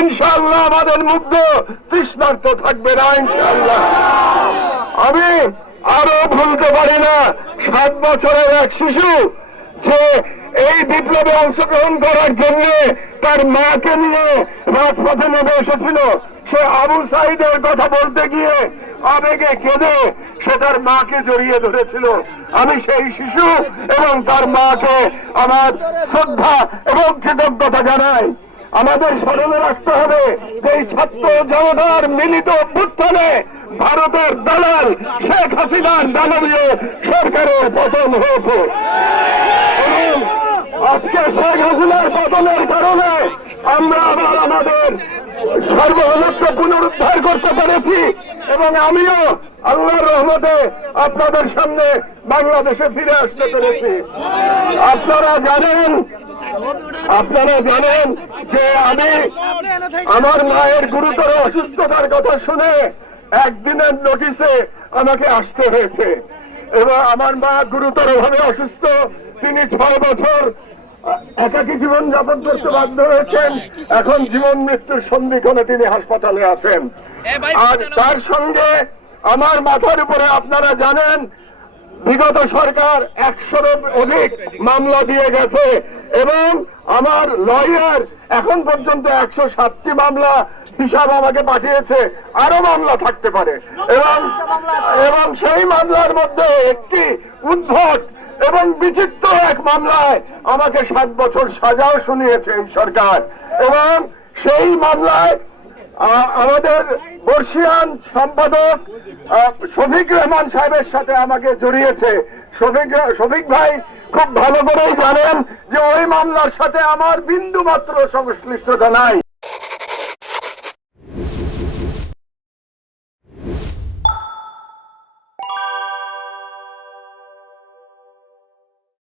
ইনশাআল্লাহ আমাদের মুগ্ধ তৃষ্ণার্ত থাকবে না, ইনশাআল্লাহ। আমি আরও ভুলতে পারি না, সাত বছরের এক শিশু যে এই বিপ্লবে অংশগ্রহণ করার জন্য তার মাকে নিয়ে রাজপথে নেমে এসেছিল। সে আবু সাইদের কথা বলতে গিয়ে আবেগে কেঁদে সে তার মাকে জড়িয়ে ধরেছিল। আমি সেই শিশু এবং তার মাকে আমার শ্রদ্ধা এবং কৃতজ্ঞতা জানাই। আমাদের স্মরণে রাখতে হবে এই ছাত্র জনতার মিলিত অভ্যুত্থানে ভারতের দালাল শেখ হাসিনার দানবীয় সরকারের পতন হয়েছে। আজকে শেখ হাসিনার পতনের কারণে আমরা আবার আমাদের সর্বহলত্ব পুনরুদ্ধার করতে পেরেছি এবং আমিও আল্লাহর রহমতে আপনাদের সামনে বাংলাদেশে ফিরে আসতে পেরেছি। আপনারা জানেন আপনারা জানেন যে আমি আমার মায়ের গুরুতর অসুস্থতার কথা শুনে একদিনের নোটিশে আমাকে আসতে হয়েছে। এবং আমার মা গুরুতর ভাবে অসুস্থ তিনি ছয় বছর একাকী জীবন যাপন করতে বাধ্য হয়েছেন। এখন জীবন মৃত্যুর সন্ধিক্ষণে তিনি হাসপাতালে আছেন। আর তার সঙ্গে আমার মাথার উপরে আপনারা জানেন বিগত সরকার একশোর অধিক মামলা দিয়ে গেছে। এবং আমার লয়ার এখন পর্যন্ত একশো সাতটি মামলা হিসাব আমাকে পাঠিয়েছে। আরও মামলা থাকতে পারে। এবং এবং সেই মামলার মধ্যে একটি উদ্ভট এবং বিচিত্র এক মামলায় আমাকে সাত বছর সাজাও শুনিয়েছে এই সরকার। এবং সেই মামলায় আমাদের বর্ষিয়ান সম্পাদক শফিক রহমান সাহেবের সাথে আমাকে জড়িয়েছে। শফিক শফিক ভাই খুব ভালো করেই জানেন যে ওই মামলার সাথে আমার বিন্দু মাত্র সংশ্লিষ্টতা নাই।